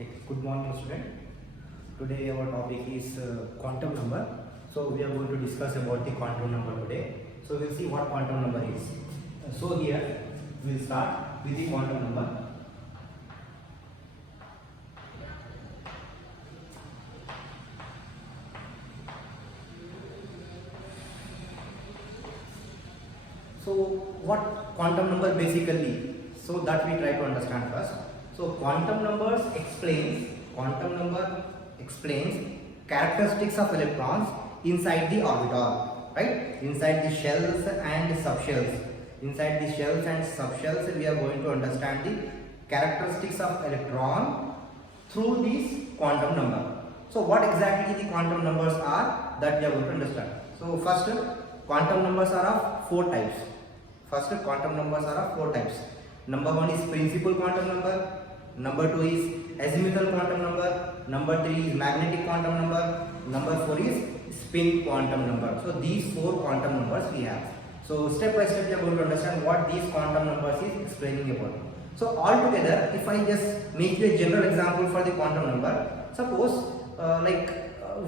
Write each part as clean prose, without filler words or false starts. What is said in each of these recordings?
Okay, good morning student. Today our topic is quantum number. So we are going to discuss about the quantum number today. So we'll see what quantum number is. So here we'll start with the quantum number. So what quantum number basically? So that we try to understand first. So quantum number explains characteristics of electrons inside the orbital, right? Inside the shells and subshells. Inside the shells and subshells, we are going to understand the characteristics of electron through this quantum number. So what exactly the quantum numbers are, that we are going to understand. So first, quantum numbers are of four types. Number one is principal quantum number. Number two is azimuthal quantum number. Number three is magnetic quantum number. Number four is spin quantum number. So these four quantum numbers we have. So step by step we are going to understand what these quantum numbers is explaining about. So altogether, if I just make you a general example for the quantum number, suppose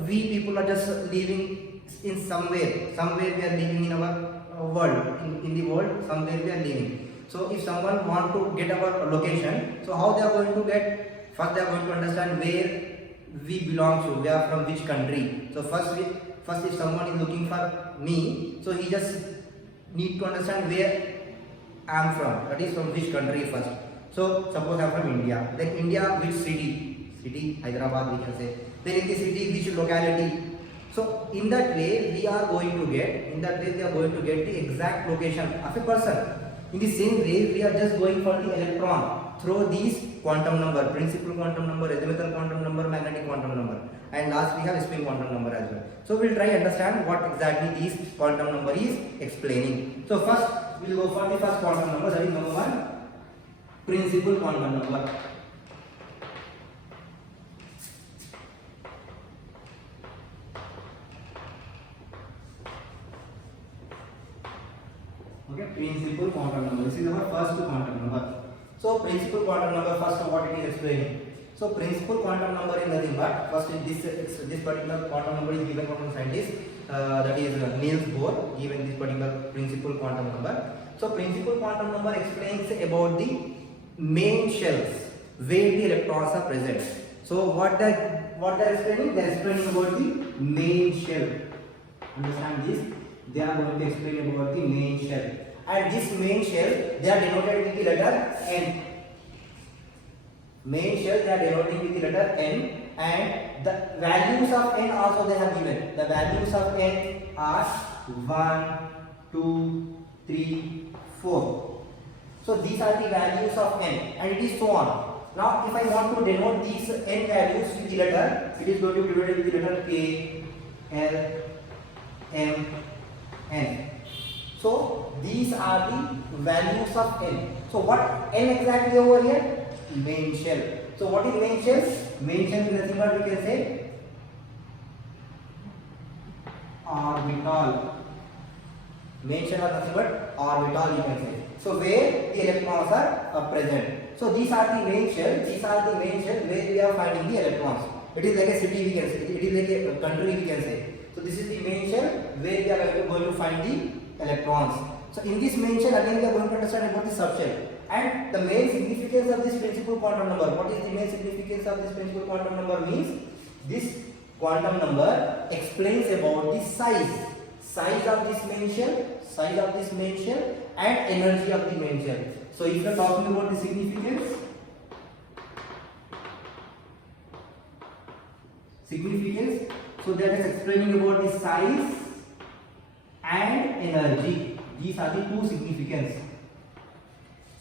we people are just living in somewhere we are living in our world, in the world somewhere we are living. So if someone want to get our location, so how they are going to get? First they are going to understand where we belong to, we are from which country. So first if someone is looking for me, so he just need to understand where I am from, that is from which country first. So suppose I am from India, then India which city, Hyderabad we can say, then in the city which locality. So in that way we are going to get, the exact location of a person. In the same way, we are just going for the electron through these quantum number, principal quantum number, azimuthal quantum number, magnetic quantum number, and last we have spin quantum number as well. So we will try to understand what exactly these quantum number is explaining. So first we will go for the first quantum number, that is number one, principal quantum number. Okay, principal quantum number. This is our first quantum number. So principal quantum number, first what it is explaining. So principal quantum number is nothing but, first in this particular quantum number is given from a scientist, that is Niels Bohr, given this particular principal quantum number. So principal quantum number explains about the main shells where the electrons are present. So what they are explaining? They are explaining about the main shell. Understand this? They are going to explain about the main shell, and this main shell they are denoted with the letter N. Main shell they are denoting with the letter N, and the values of N also they have given. The values of N are 1, 2, 3, 4. So these are the values of N, and it is so on. Now if I want to denote these N values with the letter, it is going to be denoted with the letter K, L, M, N. So these are the values of N. So what N exactly over here? Main shell. So what is main shell? Main shell is nothing but we can say orbital. Main shell are nothing but orbital you can say. So where the electrons are present. So these are the main shell. These are the main shell where we are finding the electrons. It is like a city we can say. It is like a country we can say. So this is the main shell where we are going to find the electrons. So in this main shell again we are going to understand about the subshell. And the main significance of this principal quantum number. What is the main significance of this principal quantum number means? This quantum number explains about the size of this main shell, and energy of the main shell. So if you are talking about the significance, so that is explaining about the size and energy. These are the two significance.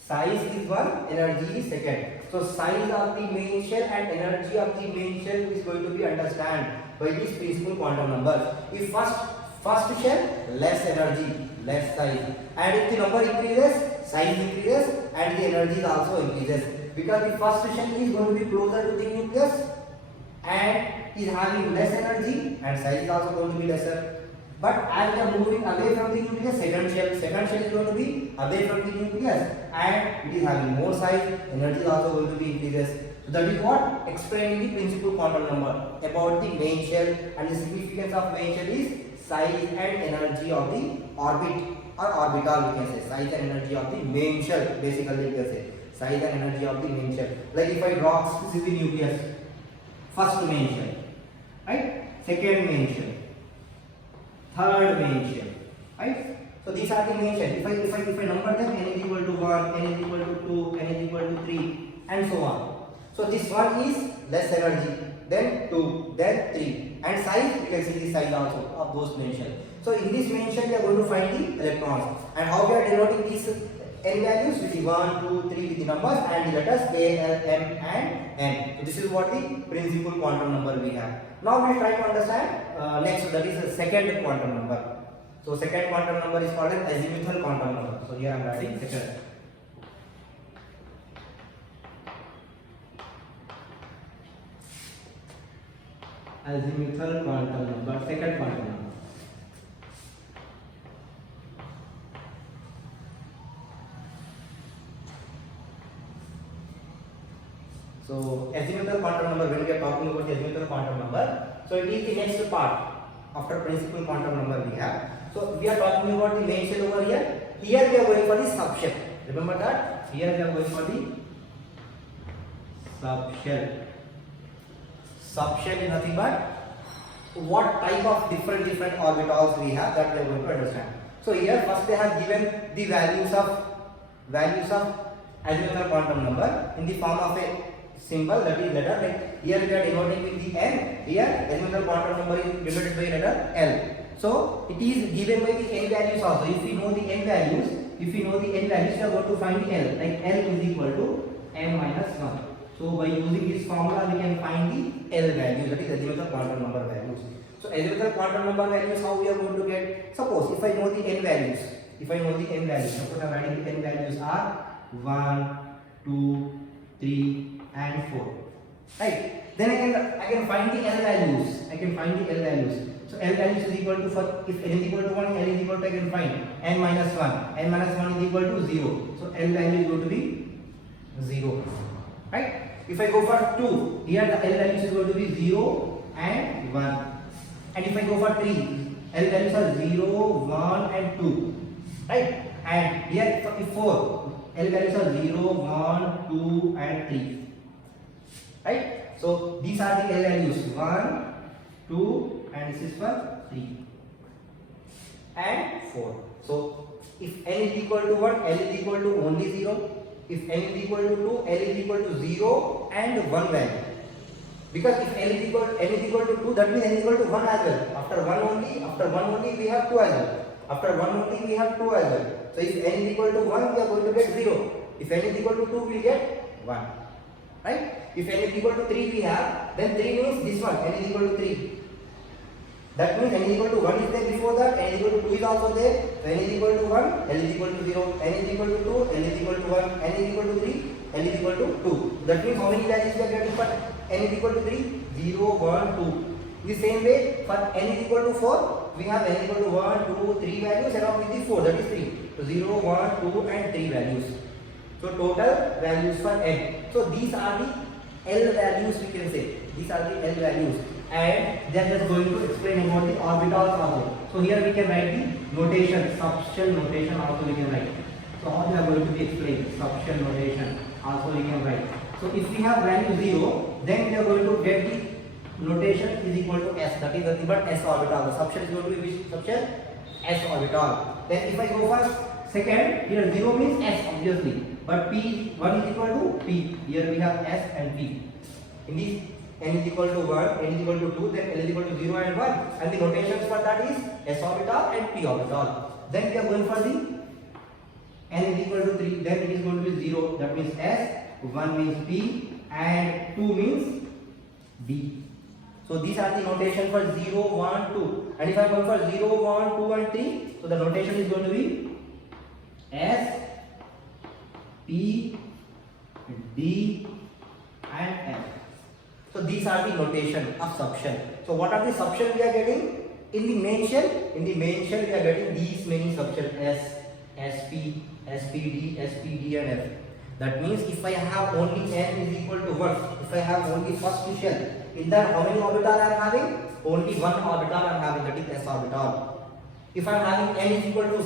Size is one, energy is second. So size of the main shell and energy of the main shell is going to be understood by these principal quantum numbers. If first shell, less energy, less size, and if the number increases, size increases and the energy also increases, because the first shell is going to be closer to the nucleus and is having less energy, and size is also going to be lesser. But as we are moving away from the nucleus, second shell is going to be away from the nucleus, and it is having more size, energy is also going to be increases. So that is what explaining the principal quantum number about the main shell, and the significance of main shell is size and energy of the orbit or orbital, we can say size and energy of the main shell. Basically we can say size and energy of the main shell. Like if I draw, this is the nucleus, first main shell, right? Second main shell, third main shell, right? So these are the main shell. If I number them, n is equal to 1, n is equal to 2, n is equal to 3, and so on. So this one is less energy, then 2, then 3, and size, you can see the size also of those main shell. So in this main shell we are going to find the electrons, and how we are denoting these n values with the 1, 2, 3 with the numbers and the letters A, L, M and N. So this is what the principal quantum number we have. Now we will try to understand next, that is the second quantum number. So second quantum number is called as azimuthal quantum number. So here I am writing second. Azimuthal quantum number, second quantum number. So azimuthal quantum number, when we are talking about the azimuthal quantum number, so it is the next part after principal quantum number we have. So we are talking about the main shell over here. Here we are going for the subshell. Remember that? Here we are going for the subshell. Subshell is nothing but what type of different orbitals we have, that we are going to understand. So here first they have given the values of azimuthal quantum number in the form of a symbol, that is letter. Like here we are denoting with the n. Here azimuthal quantum number is denoted by letter L. So it is given by the n values also. If we know the n values, we are going to find the L. Like L is equal to m minus 1. So by using this formula we can find the L values, that is azimuthal quantum number values. So azimuthal quantum number values, how we are going to get? Suppose if I know the n values, suppose I am writing the n values are 1, 2, 3 and 4. Right? Then I can find the L values. So L values is equal to, if n is equal to 1, L is equal to, I can find n minus 1. N minus 1 is equal to 0. So L value is going to be 0. Right? If I go for 2, here the L values is going to be 0 and 1. And if I go for 3, L values are 0, 1 and 2. Right? And here if 4, L values are 0, 1, 2 and 3. Right? So these are the L values, 1, 2 and this is for 3 and 4. So if n is equal to 1, L is equal to only 0. If n is equal to 2, L is equal to 0 and 1 value. Because if n is equal to 2, that means n is equal to 1 as well. After 1 only we have 2 as well. After 1 only we have 2 as well. So if n is equal to 1, we are going to get 0. If n is equal to 2, we will get 1. Right? If n is equal to 3 we have, then 3 means this one, n is equal to 3. That means n is equal to 1 is there before that, n is equal to 2 is also there. So n is equal to 1, L is equal to 0, n is equal to 2, L is equal to 1, n is equal to 3, L is equal to 2. That means how many values we are getting for n is equal to 3? 0, 1, 2. The same way for n is equal to 4, we have n is equal to 1, 2, 3 values along with the 4, that is 3. So 0, 1, 2 and 3 values. So total values for n. So these are the L values, we can say. These are the L values. And they are just going to explain about the orbitals also. So here we can write the notation, subshell notation also we can write. So how they are going to be explained, subshell notation also we can write. So if we have value 0, then we are going to get the notation is equal to S, that is nothing but S orbital. The subshell is going to be which subshell? S orbital. Then if I go for second, here 0 means S obviously, but P, 1 is equal to P. Here we have S and P. In this n is equal to 1, n is equal to 2, then L is equal to 0 and 1. And the notations for that is S orbital and P orbital. Then we are going for the n is equal to 3, then it is going to be 0, that means S, 1 means P and 2 means D. So these are the notation for 0, 1, 2. And if I go for 0, 1, 2 and 3, so the notation is going to be S, P, D and F. So these are the notation of subshell. So what are the subshell we are getting? In the main shell we are getting these many subshell S, SP, SPD, SPD and F. That means if I have only n is equal to 1, if I have only first shell, in that how many orbital I am having? Only one orbital I am having, that is s orbital. If I am having n is equal to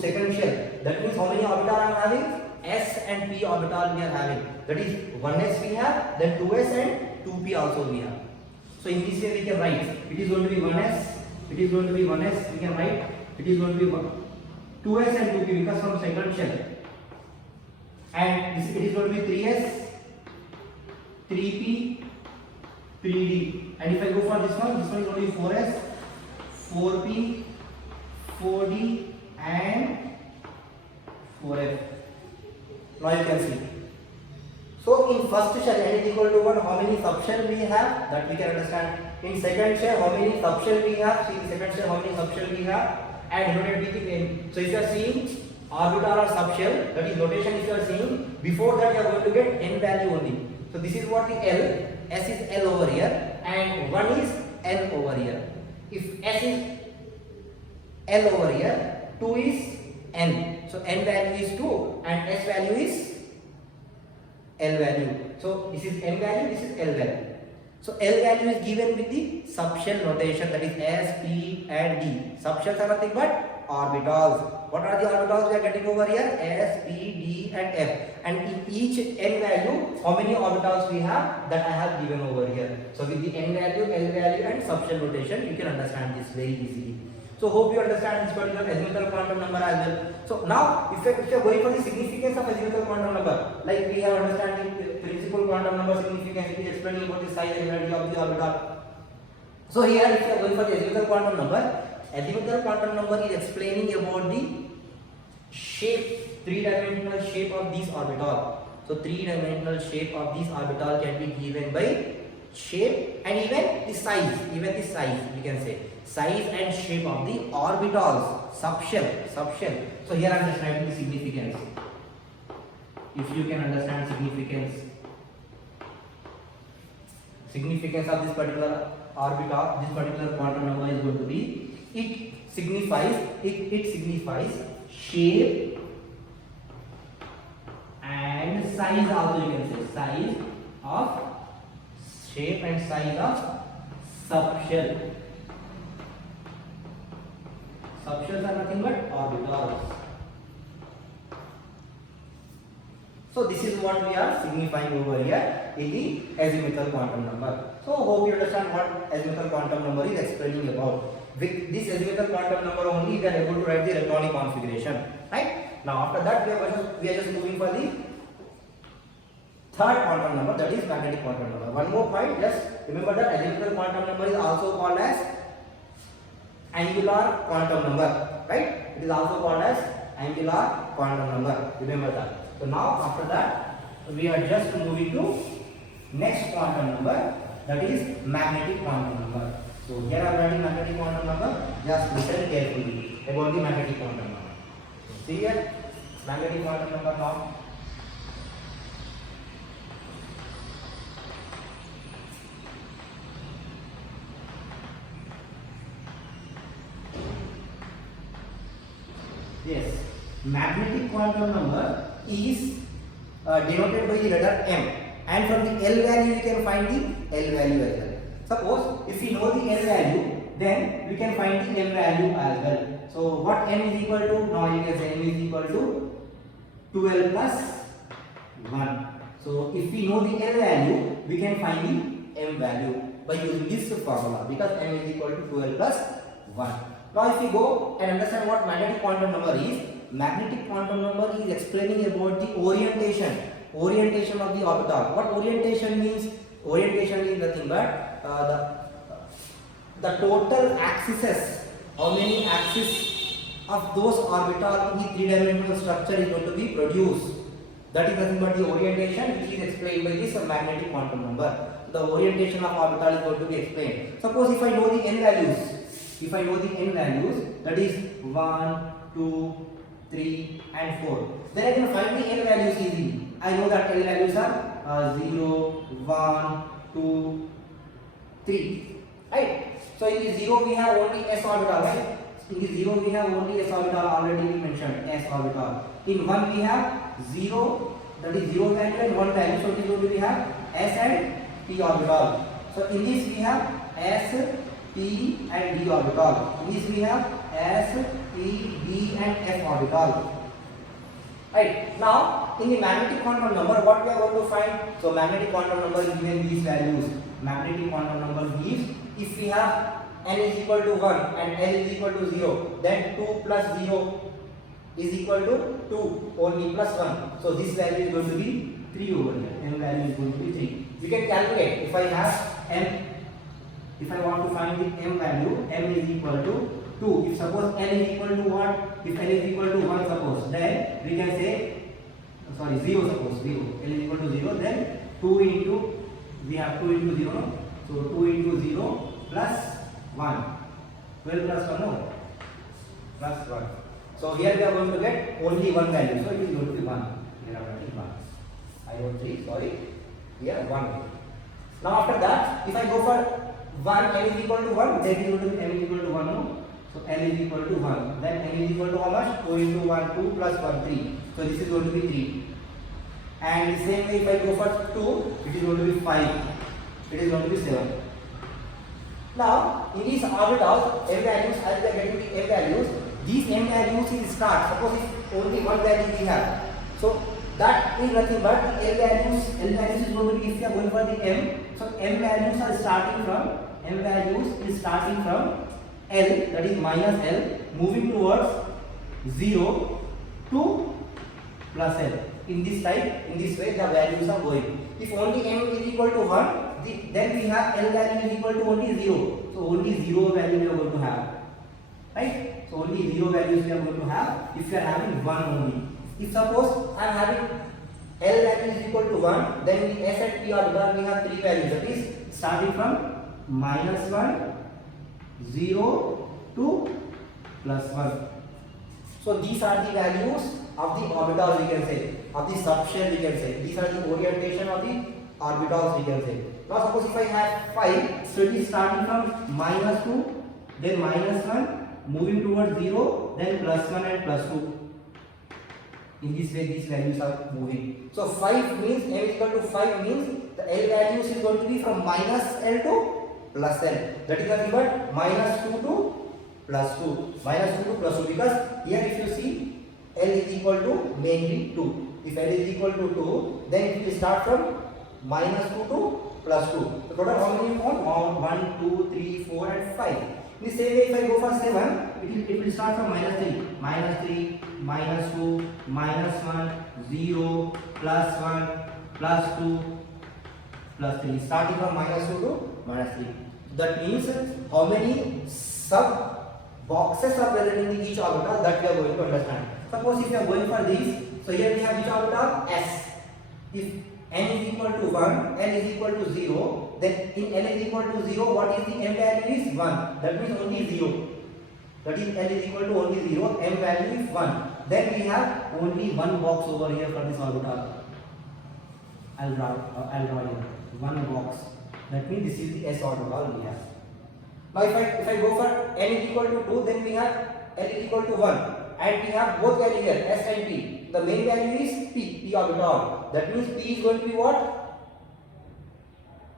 second shell, that means how many orbital I am having? S and P orbital we are having. That is 1s we have, then 2s and 2p also we have. So in this way we can write, it is going to be 1s, it is going to be 1s, we can write, it is going to be 2s and 2p because from second shell. And it is going to be 3s, 3p, 3d. And if I go for this one is going to be 4s, 4p, 4d and 4f. Now you can see. So in first shell n is equal to 1, how many subshell we have? That we can understand. In second shell, how many subshell we have? See in second shell, how many subshell we have? And denoted with n. So if you are seeing orbital or subshell, that is notation if you are seeing, before that you are going to get n value only. So this is what the L, S is L over here and 1 is N over here. If S is L over here, 2 is N. So N value is 2 and S value is L value. So this is N value, this is L value. So L value is given with the subshell notation, that is S, P and D. Subshells are nothing but orbitals. What are the orbitals we are getting over here? S, P, D and F. And in each N value, how many orbitals we have? That I have given over here. So with the N value, L value and subshell notation, you can understand this very easily. So hope you understand this particular azimuthal quantum number as well. So now if you are going for the significance of azimuthal quantum number, like we have understanding the principal quantum number significance, it is explaining about the size and energy of the orbital. So here if you are going for the azimuthal quantum number is explaining about the shape, three-dimensional shape of these orbital. So three-dimensional shape of these orbital can be given by shape and even the size we can say. Size and shape of the orbitals, subshell. So here I am just writing the significance. If you can understand significance of this particular orbital, this particular quantum number is going to be, it signifies shape and size also, you can say size of shape and size of subshell. Subshells are nothing but orbitals. So this is what we are signifying over here in the azimuthal quantum number. So hope you understand what azimuthal quantum number is explaining about. With this azimuthal quantum number only we are able to write the electronic configuration. Right? Now after that we are just moving for the third quantum number, that is magnetic quantum number. One more point, just remember that azimuthal quantum number is also called as angular quantum number, right? It is also called as angular quantum number. Remember that. So now after that we are just moving to next quantum number, that is magnetic quantum number. So here I am writing magnetic quantum number. Just listen carefully about the magnetic quantum number. So see here, magnetic quantum number now. Yes, magnetic quantum number is denoted by the letter M, and from the L value we can find the L value as well. Suppose if we know the L value, then we can find the M value as well. So what M is equal to? Now you can say M is equal to 12 plus 1. So if we know the L value, we can find the M value by using this formula, because M is equal to 12 plus 1. Now if we go and understand what magnetic quantum number is, magnetic quantum number is explaining about the orientation of the orbital. What orientation means? Orientation is nothing but the total axes, how many axes of those orbital in the three-dimensional structure is going to be produced. That is nothing but the orientation, which is explained by this magnetic quantum number. The orientation of orbital is going to be explained. Suppose if I know the n values, that is 1, 2, 3 and 4, then I can find the n values easily. I know that n values are 0, 1, 2, 3, right? So in the 0 we have only s orbital, right? In the 0 we have only s orbital, already we mentioned s orbital. In 1 we have 0, that is 0 value and 1 value. So it is going to be have s and p orbital. So in this we have s, p and d orbital. In this we have s, p, d and f orbital. Right. Now in the magnetic quantum number, what we are going to find? So magnetic quantum number is given these values. Magnetic quantum number gives, if we have n is equal to 1 and l is equal to 0, then 2 plus 0 is equal to 2 only plus 1. So this value is going to be 3 over here. M value is going to be 3. We can calculate. If I have m, if I want to find the m value, m is equal to 2. If suppose n is equal to what? If n is equal to 1 suppose, then we can say, sorry, 0 suppose, 0. L is equal to 0, then 2 into, we have 2 into 0. So 2 into 0 plus 1. 12 plus 1, no? Plus 1. So here we are going to get only one value. So it is going to be 1. Here I am writing 1. I wrote 3, sorry. Here 1. Now after that, if I go for 1, n is equal to 1, then it is going to be m is equal to 1, no? So n is equal to 1. Then n is equal to how much? 2 into 1, 2 plus 1, 3. So this is going to be 3. And the same way if I go for 2, it is going to be 5. It is going to be 7. Now in these orbitals, m values, as we are getting the m values, these m values is start. Suppose if only one value we have, so that is nothing but the L values is going to be, if we are going for the m, so m values are starting from, m values is starting from L, that is minus L, moving towards 0 to plus L. In this type, in this way the values are going. If only m is equal to 1, then we have L value is equal to only 0. So only 0 value we are going to have. Right? So only 0 values we are going to have if we are having 1 only. If suppose I am having L value is equal to 1, then in the S and P orbital we have 3 values, that is starting from minus 1, 0 to plus 1. So these are the values of the orbitals, we can say, of the subshell, we can say. These are the orientation of the orbitals, we can say. Now suppose if I have 5, so it is starting from minus 2, then minus 1, moving towards 0, then plus 1 and plus 2. In this way these values are moving. So 5 means, m is equal to 5 means the L values is going to be from minus L to plus L. That is nothing but minus 2 to plus 2. Minus 2 to plus 2, because here if you see L is equal to mainly 2. If L is equal to 2, then it will start from minus 2 to plus 2. So total how many you want? 1, 2, 3, 4 and 5. In the same way if I go for 7, it will start from minus 3. Minus 3, minus 2, minus 1, 0, plus 1, plus 2, plus 3. Starting from minus 2 to minus 3. That means how many sub boxes are present in each orbital, that we are going to understand. Suppose if you are going for this, so here we have which orbital? S. If n is equal to 1, n is equal to 0, then in n is equal to 0, what is the m value is 1. That means only 0. That is n is equal to only 0, m value is 1. Then we have only one box over here for this orbital. I'll draw here. One box. That means this is the s orbital we have. Now if I go for n is equal to 2, then we have n is equal to 1. And we have both values here, s and p. The main value is p orbital. That means p is going to be what?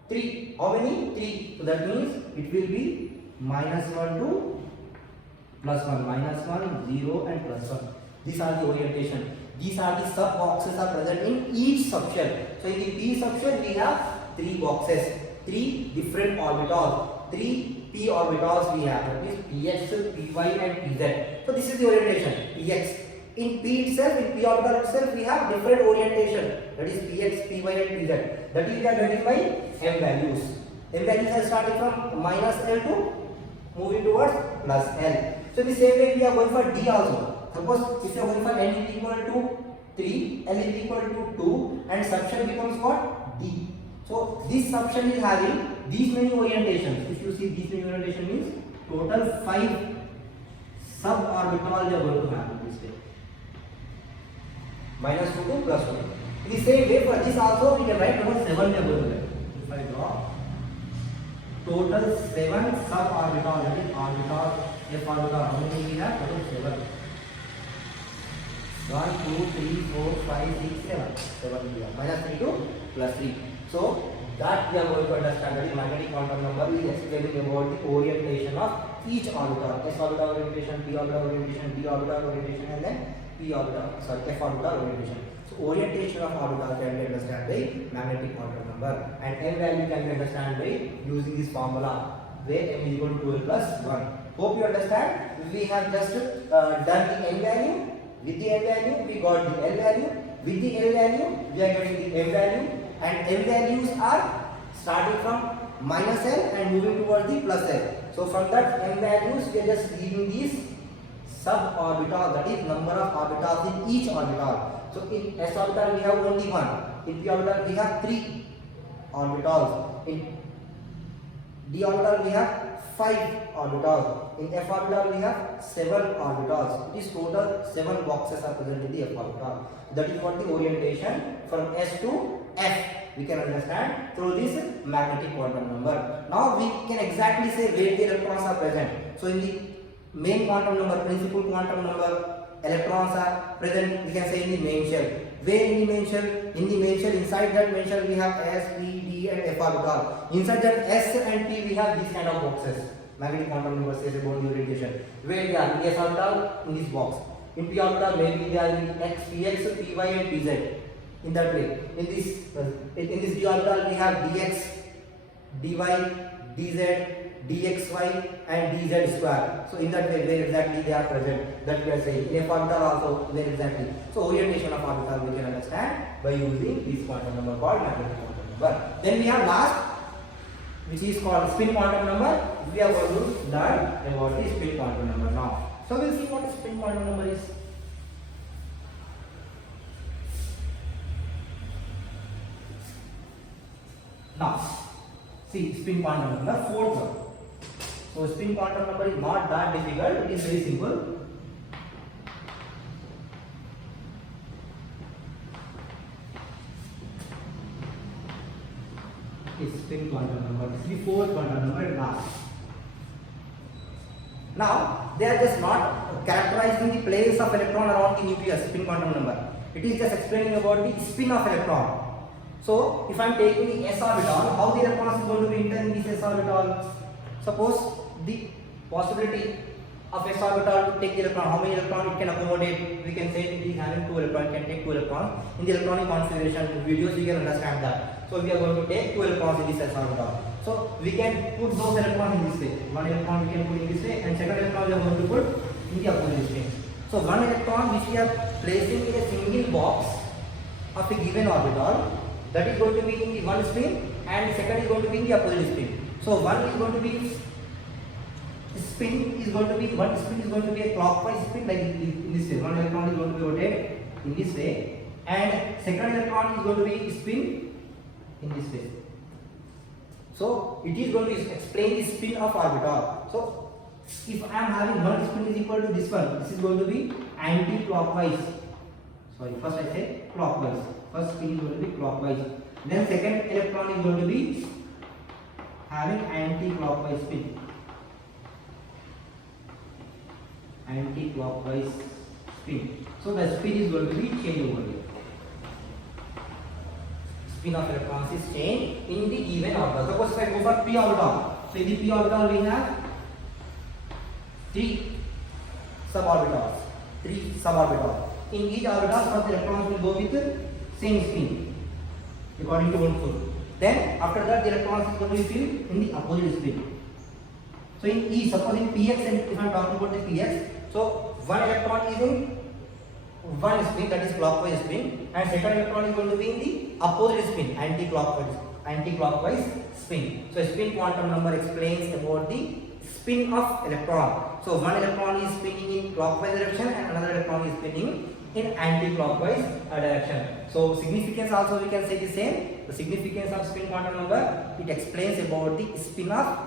3. How many? 3. So that means it will be minus 1 to plus 1. Minus 1, 0 and plus 1. These are the orientation. These are the sub boxes are present in each subshell. So in the p subshell we have 3 boxes, 3 different orbitals, 3 p orbitals we have. That is px, py and pz. So this is the orientation, px. In p itself, in p orbital itself, we have different orientation. That is px, py and pz. That is we are getting by m values. M values are starting from minus L to moving towards plus L. So the same way we are going for d also. Suppose if you are going for n is equal to 3, L is equal to 2 and subshell becomes what? D. So this subshell is having these many orientations. If you see these many orientation means total 5 suborbitals you are going to have in this way. Minus 2 to plus 2. In the same way for this also we can write total 7 we are going to get. If I draw total 7 suborbitals, that is orbital, f orbital, how many we have? Total 7. 1, 2, 3, 4, 5, 6, 7. 7 here. Minus 3 to plus 3. So that we are going to understand that the magnetic quantum number is explaining about the orientation of each orbital. S orbital orientation, p orbital orientation, d orbital orientation, and then f orbital orientation. So orientation of orbital can be understood by magnetic quantum number, and m value can be understood by using this formula where m is equal to 12 plus 1. Hope you understand. We have just done the n value. With the n value, we got the l value. With the l value, we are getting the m value, and m values are starting from minus l and moving towards the plus l. So from that m values, we are just leaving these suborbital, that is number of orbitals in each orbital. So in s orbital we have only one. In p orbital we have 3 orbitals. In d orbital we have 5 orbitals. In f orbital we have 7 orbitals. It is total 7 boxes are present in the f orbital. That is what the orientation from s to f we can understand through this magnetic quantum number. Now we can exactly say where the electrons are present. So in the main quantum number, principal quantum number, electrons are present, we can say in the main shell. Where in the main shell? In the main shell, inside that main shell we have s, p, d and f orbital. Inside that s and p we have these kind of boxes. Magnetic quantum number says about the orientation. Where they are? In s orbital, in this box. In p orbital, maybe they are in x, px, py and pz. In that way. In this d orbital we have dx, dy, dz, dxy and dz square. So in that way, where exactly they are present, that we are saying. In f orbital also, where exactly. So orientation of orbital we can understand by using this quantum number called magnetic quantum number. Then we have last, which is called spin quantum number. We are going to learn about the spin quantum number now. So we'll see what spin quantum number is. Now, see spin quantum number, fourth one. So spin quantum number is not that difficult, it is very simple. Spin quantum number, this is the fourth quantum number at last. Now, they are just not characterizing the place of electron around the nucleus, spin quantum number. It is just explaining about the spin of electron. So, if I am taking the s orbital, how the electron is going to be entered in this s orbital? Suppose the possibility of s orbital to take the electron, how many electrons it can accommodate? We can say it is having 2 electrons, it can take 2 electrons. In the electronic configuration videos, you can understand that. So, we are going to take 2 electrons in this s orbital. So, we can put those electrons in this way. 1 electron we can put in this way, and second electron we are going to put in the opposite way. So, 1 electron which we are placing in a single box of a given orbital, that is going to be in the one spin, and the second is going to be in the opposite spin. So one is going to be one spin is going to be a clockwise spin, like in this way. One electron is going to be rotated in this way, and second electron is going to be spin in this way. So it is going to explain the spin of orbital. So if I am having one spin is equal to this one, this is going to be anti-clockwise. Sorry, first I say clockwise. First spin is going to be clockwise. Then second electron is going to be having anti-clockwise spin. Anti-clockwise spin. So the spin is going to be changed over here. Spin of electrons is changed in the given orbital. Suppose if I go for p orbital. So in the p orbital we have 3 suborbitals. In each orbital, first the electrons will go with same spin according to 1 4. Then after that the electrons is going to be filled in the opposite spin. So in E, suppose in px, and if I am talking about the px, so one electron is in one spin, that is clockwise spin, and second electron is going to be in the opposite spin, anti-clockwise spin. So spin quantum number explains about the spin of electron. So one electron is spinning in clockwise direction and another electron is spinning in anti-clockwise direction. So significance also we can say the same. The significance of spin quantum number, it explains about the spin of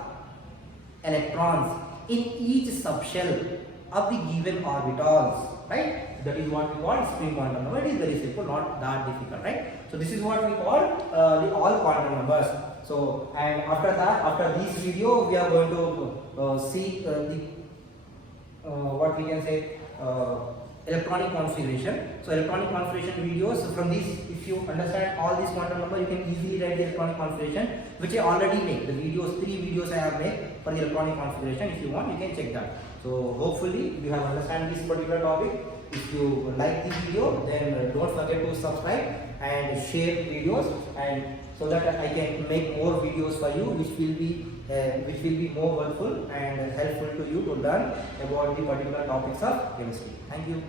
electrons in each subshell of the given orbitals, right? That is what we call spin quantum number. It is very simple, not that difficult, right? So this is what we call the all quantum numbers. So and after that, after this video, we are going to see the what we can say electronic configuration. So electronic configuration videos, so from these, if you understand all these quantum number, you can easily write the electronic configuration, which I already made. The videos, 3 videos I have made for the electronic configuration. If you want, you can check that. So hopefully you have understand this particular topic. If you like this video, then don't forget to subscribe and share videos, and so that I can make more videos for you, which will be more helpful and helpful to you to learn about the particular topics of chemistry. Thank you.